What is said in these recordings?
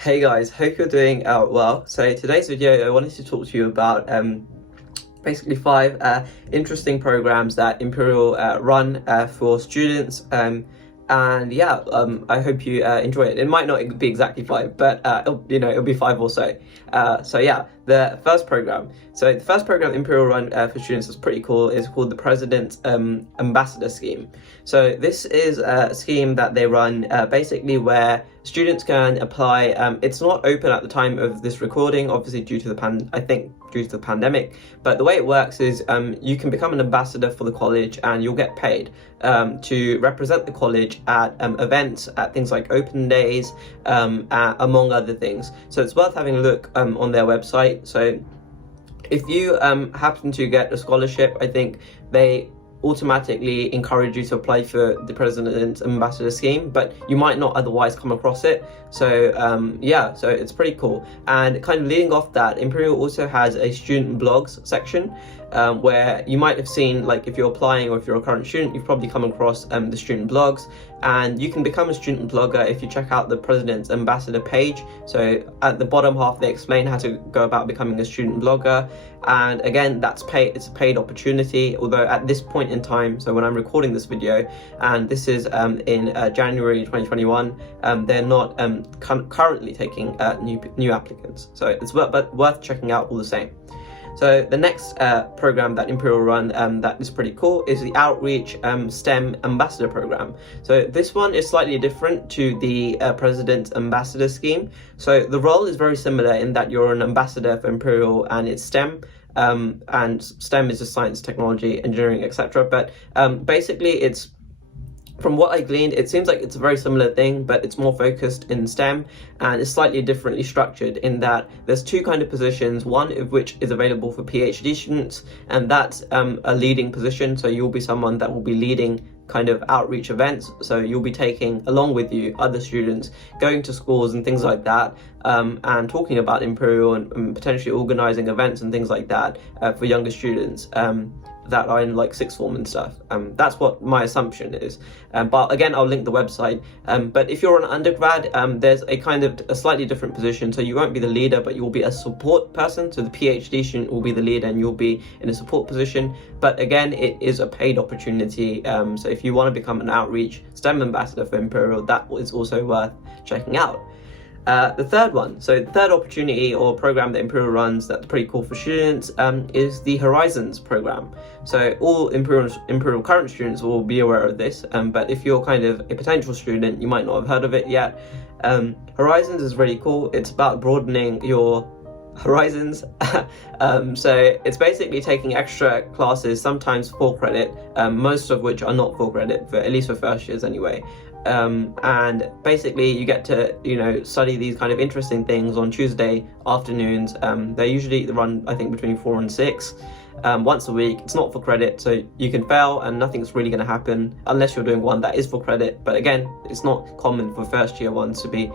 Hey guys, hope you're doing well. So today's video, I wanted to talk to you about basically five interesting programs that Imperial run for students. And yeah, I hope you enjoy it. It might not be exactly five, but it'll be five or so. So yeah, the first program. So the first program Imperial run for students is pretty cool. It's called the President's Ambassador Scheme. So this is a scheme that they run basically where students can apply. It's not open at the time of this recording, obviously due to the pandemic. But the way it works is you can become an ambassador for the college, and you'll get paid to represent the college at events, at things like open days, among other things. So it's worth having a look on their website. So if you happen to get a scholarship, I think they automatically encourage you to apply for the President's Ambassador Scheme, but you might not otherwise come across it. So yeah, so it's pretty cool. And kind of leading off that, Imperial also has a student blogs section where you might have seen, like if you're applying or if you're a current student, you've probably come across the student blogs, and you can become a student blogger if you check out the President's Ambassador page. So at the bottom half, they explain how to go about becoming a student blogger. And again, that's paid. It's a paid opportunity, although at this point in time, so when I'm recording this video, and this is in January 2021, they're not currently taking new applicants. So it's worth checking out all the same. So the next program that Imperial run that is pretty cool is the Outreach STEM Ambassador Program. So this one is slightly different to the President's Ambassador Scheme. So the role is very similar in that you're an ambassador for Imperial and it's STEM. And STEM is just science, technology, engineering, etc. But basically it's, from what I gleaned, it seems like it's a very similar thing, but it's more focused in STEM and it's slightly differently structured in that there's two kind of positions, one of which is available for PhD students, and that's a leading position. So you'll be someone that will be leading kind of outreach events. So you'll be taking along with you other students, going to schools and things like that, and talking about Imperial and potentially organizing events and things like that for younger students. That are in like sixth form and stuff. That's what my assumption is. But again, I'll link the website. But if you're an undergrad, there's a kind of a slightly different position. So you won't be the leader, but you'll be a support person. So the PhD student will be the leader and you'll be in a support position. But again, it is a paid opportunity. So if you want to become an outreach STEM ambassador for Imperial, that is also worth checking out. The third one, so the third opportunity or program that Imperial runs that's pretty cool for students is the Horizons program. So all Imperial current students will be aware of this, but if you're kind of a potential student, you might not have heard of it yet. Horizons is really cool. It's about broadening your horizons. So it's basically taking extra classes, sometimes full credit, most of which are not full credit, at least for first years anyway. And basically you get to study these kind of interesting things on Tuesday afternoons. They usually run, I think, between 4 and 6 once a week. It's not for credit, so you can fail and nothing's really going to happen unless you're doing one that is for credit. But again, it's not common for first year ones to be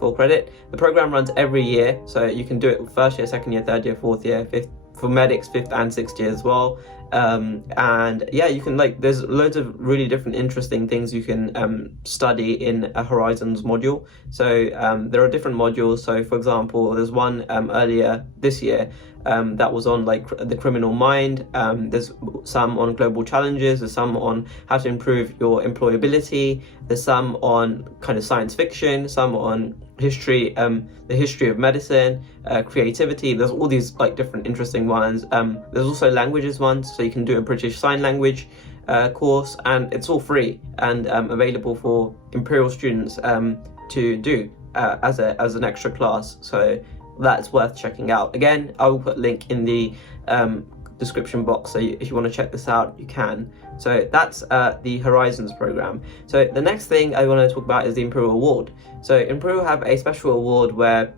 full credit. The program runs every year, so you can do it first year, second year, third year, fourth year, fifth, for medics, fifth and sixth year as well. And yeah, you can there's loads of really different interesting things you can study in a Horizons module. So there are different modules. So for example, there's one earlier this year that was on the criminal mind. There's some on global challenges, there's some on how to improve your employability, there's some on kind of science fiction, some on history, the history of medicine, creativity. There's all these different interesting ones. There's also languages ones, so you can do a British Sign Language course, and it's all free and available for Imperial students to do as an extra class. So that's worth checking out. Again, I will put a link in the description box, so if you want to check this out, you can. So that's the Horizons program. So the next thing I want to talk about is the Imperial Award. So Imperial have a special award where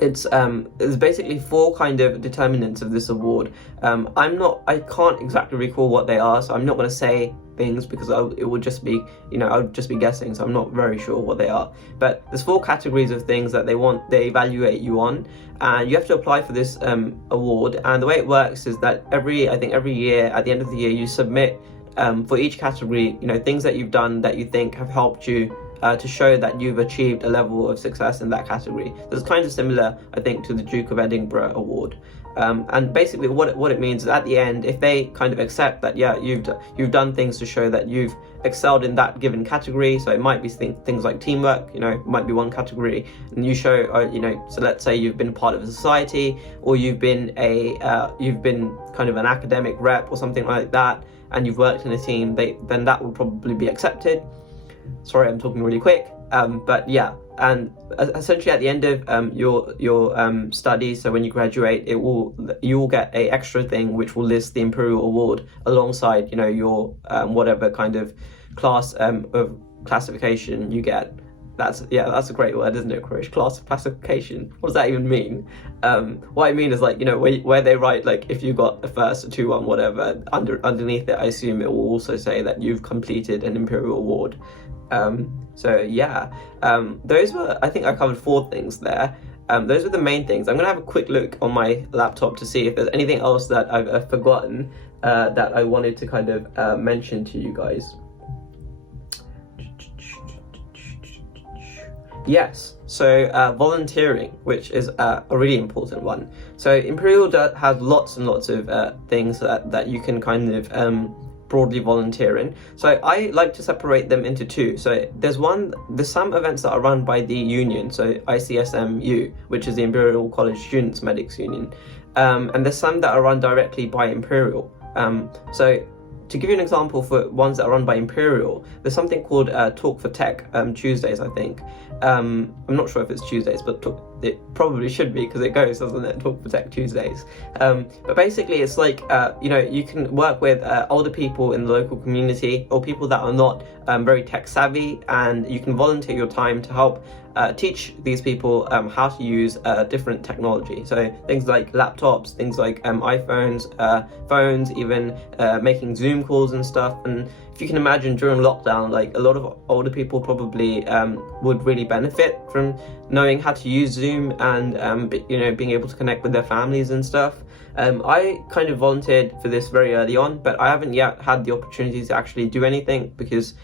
there's basically 4 kind of determinants of this award. I can't exactly recall what they are, so I'm not going to say things because it would just be, I would just be guessing, so I'm not very sure what they are. But there's 4 categories of things that they evaluate you on, and you have to apply for this award. And the way it works is that every year, at the end of the year, you submit for each category, things that you've done that you think have helped you to show that you've achieved a level of success in that category. That's kind of similar, I think, to the Duke of Edinburgh Award. And basically what it means is at the end, if they kind of accept that, yeah, you've done things to show that you've excelled in that given category, so it might be things like teamwork, might be one category, and you show, so let's say you've been part of a society, or you've been kind of an academic rep or something like that, and you've worked in a team, then that will probably be accepted. Sorry, I'm talking really quick, but yeah, and essentially at the end of your studies, so when you graduate, you will get a extra thing which will list the Imperial Award alongside your whatever kind of class of classification you get. That's a great word, isn't it, Krish? Class of classification. What does that even mean? What I mean is where they write if you got a first, a 2-1, whatever, underneath it, I assume it will also say that you've completed an Imperial Award. So yeah, those were, I think I covered 4 things there. Those were the main things. I'm gonna have a quick look on my laptop to see if there's anything else that I've forgotten that I wanted to kind of mention to you guys. Yes, so volunteering, which is a really important one. So Imperial has lots and lots of things that you can kind of broadly volunteer in. So I like to separate them into 2. So there's some events that are run by the union, so ICSMU, which is the Imperial College Students Medics Union, and there's some that are run directly by Imperial. So to give you an example for ones that are run by Imperial, there's something called Talk for Tech Tuesdays, I think. I'm not sure if it's Tuesdays, but it probably should be, because it goes, doesn't it? Talk for Tech Tuesdays. But basically, it's you can work with older people in the local community, or people that are not very tech savvy, and you can volunteer your time to help teach these people how to use different technology. So things like laptops, things like iPhones, phones, even making Zoom calls and stuff. And if you can imagine, during lockdown, a lot of older people probably would really benefit from knowing how to use Zoom and being able to connect with their families and stuff. I kind of volunteered for this very early on, but I haven't yet had the opportunity to actually do anything, because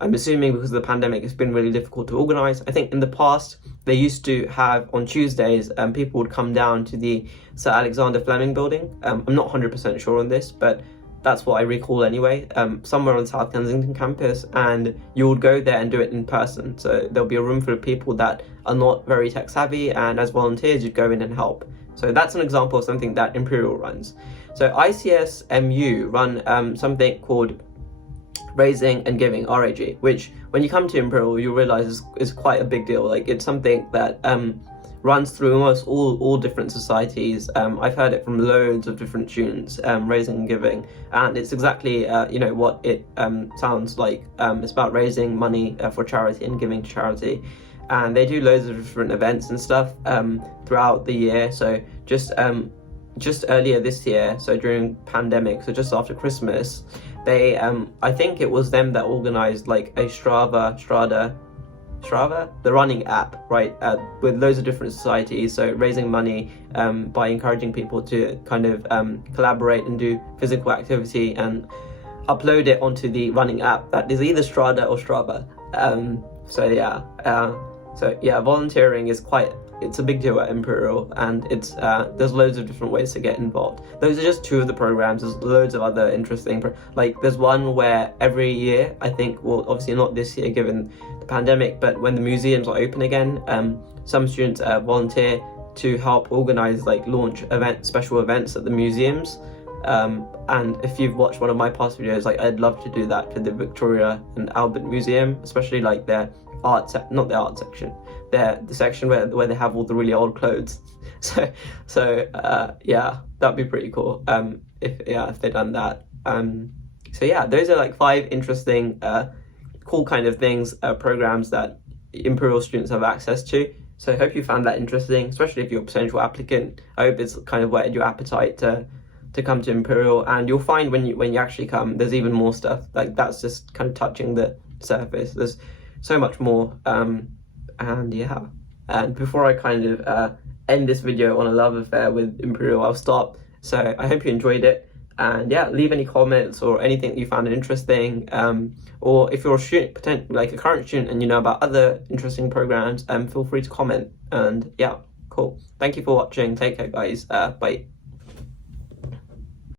I'm assuming because of the pandemic it's been really difficult to organise. I think in the past they used to have on Tuesdays people would come down to the Sir Alexander Fleming building. I'm not 100% sure on this, but that's what I recall anyway, somewhere on South Kensington campus, and you would go there and do it in person. So there'll be a room full of people that are not very tech savvy, and as volunteers you'd go in and help. So that's an example of something that Imperial runs. So ICSMU run something called Raising and Giving, RAG, which when you come to Imperial you realise is quite a big deal. It's something that runs through almost all different societies. I've heard it from loads of different students, Raising and Giving, and it's exactly what it sounds like. It's about raising money for charity and giving to charity, and they do loads of different events and stuff throughout the year. So just earlier this year, so during pandemic, so just after Christmas, they I think it was them that organised a Strava, the running app, right, with loads of different societies, so raising money by encouraging people to kind of collaborate and do physical activity and upload it onto the running app that is either Strada or Strava. So yeah, volunteering is it's a big deal at Imperial, and it's there's loads of different ways to get involved. Those are just 2 of the programs. There's loads of other interesting there's one where every year, I think, well, obviously not this year given the pandemic, but when the museums are open again, some students volunteer to help organize launch special events at the museums. And if you've watched one of my past videos, I'd love to do that for the Victoria and Albert Museum, especially their not the art section, the section where they have all the really old clothes. So yeah, that'd be pretty cool if they'd done that. So yeah, those are 5 interesting cool kind of things, programs that Imperial students have access to. So I hope you found that interesting, especially if you're a potential applicant. I hope it's kind of whetted your appetite to come to Imperial, and you'll find when you actually come, there's even more stuff. That's just kind of touching the surface. There's so much more, and yeah. And before I kind of end this video on a love affair with Imperial, I'll stop. So I hope you enjoyed it. And yeah, leave any comments or anything that you found interesting, or if you're a student, like a current student, and you know about other interesting programs, feel free to comment. And yeah, cool. Thank you for watching. Take care, guys. Bye.